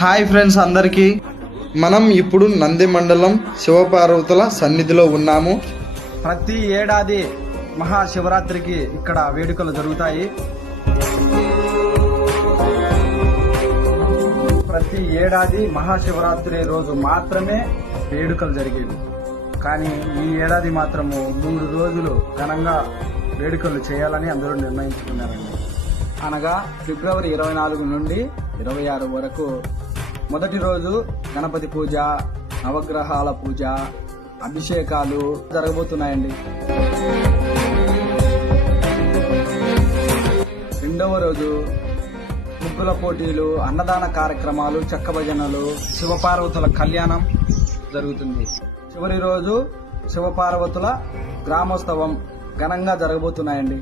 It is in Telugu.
హాయ్ ఫ్రెండ్స్ అందరికీ, మనం ఇప్పుడు నంది మండలం శివపార్వతుల సన్నిధిలో ఉన్నాము. ప్రతి ఏడాది మహాశివరాత్రికి ఇక్కడ వేడుకలు జరుగుతాయి. ప్రతి ఏడాది మహాశివరాత్రి రోజు మాత్రమే వేడుకలు జరిగేవి. కానీ ఈ ఏడాది మాత్రము 3 రోజులు ఘనంగా వేడుకలు చేయాలని అందరూ నిర్ణయించుకున్నారండి. అనగా ఫిబ్రవరి 24 నుండి 26 వరకు మొదటి రోజు గణపతి పూజ, నవగ్రహాల పూజ, అభిషేకాలు జరగబోతున్నాయండి. రెండవ రోజు ముగ్గుల పోటీలు, అన్నదాన కార్యక్రమాలు, చెక్క భజనలు, శివపార్వతుల కళ్యాణం జరుగుతుంది. చివరి రోజు శివపార్వతుల గ్రామోత్సవం ఘనంగా జరగబోతున్నాయండి.